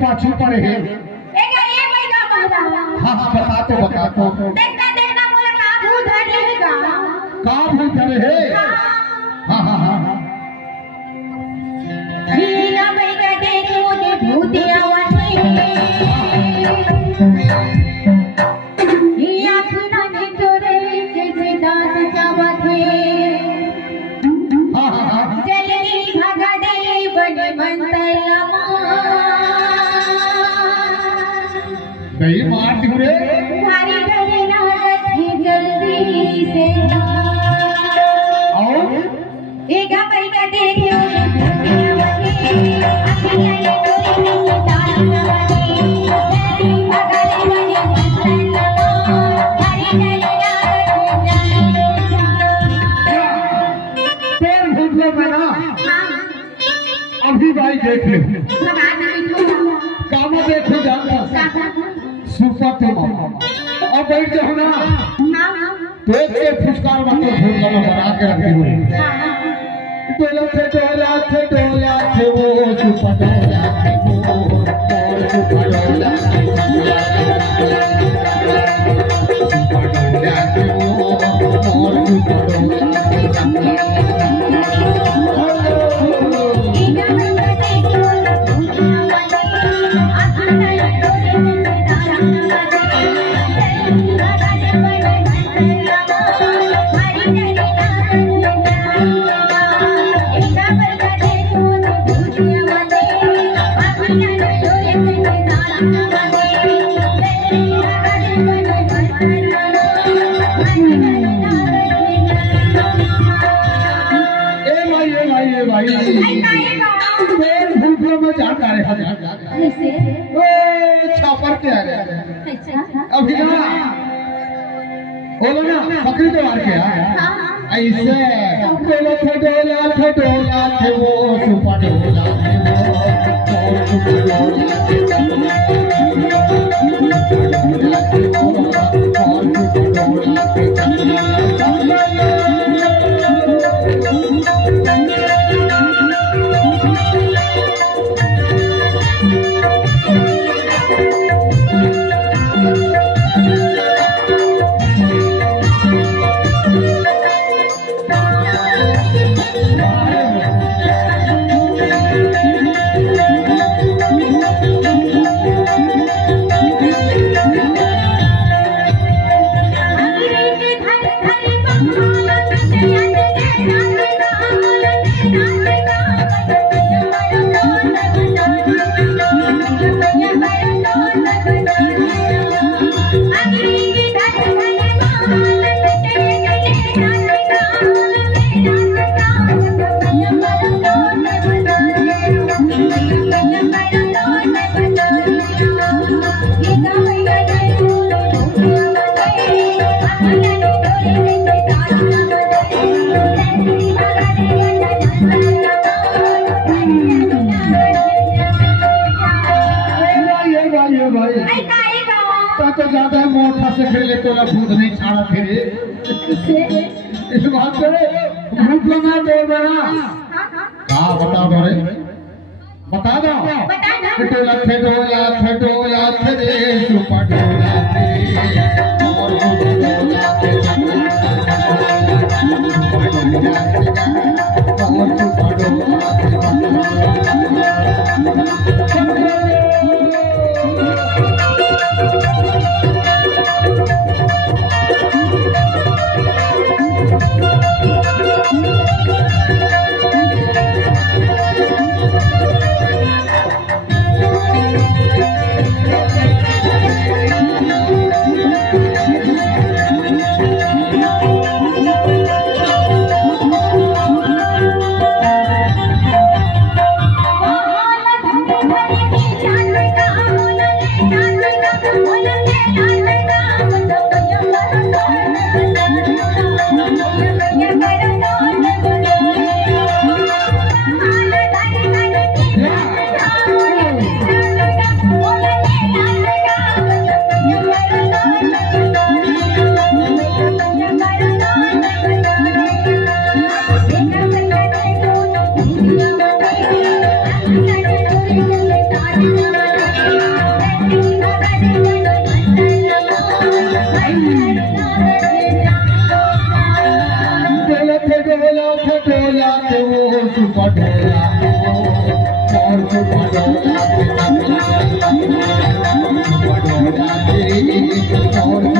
पाछू पर है हाँ हाँ बता तो देखना देखना बोला का भूत धरे है हाँ हाँ हाँ हीरा भाई का देखो दे भूत आवाज़ ये आँखों ने तोरे जैसे दांत चबाते हाँ हाँ हाँ जल्दी भगा दे बने मंतला नहीं मार दिखरे हमारी घरे ना रखी जल्दी से आओ एक भाई का देखो अखियाँ ये तोरे नहीं ताल लगाते जल्दी भगा दे बने मंतला हमारी घरे ना रखी पैर घूट लो मैं ना अभी भाई देख ले कामा देखो जानता सुपर तो अब बैठ जाओ ना तो एक फुसकार बात तो भूल लगा बना के रखी हुई डोला थे वो सुपर डोला थे वो सुपर डोला थे वो सुपर डोला छापर के आ रहे अभी ना बोलो ना बकरी तो आ के ऐसे डोला थे वो सुपर डोला थे वो सुपर डोला तो ज्यादा मोटा से फिर ले तो भूत नहीं छाड़ा फिर इस बात को भूत लगा दो बना कहा बता दो रे बता दो डोला थे रे सुपर डोला थे और डोला थे सुपर डोला खटोला खटोला तो सुपटोला और सुपटोला और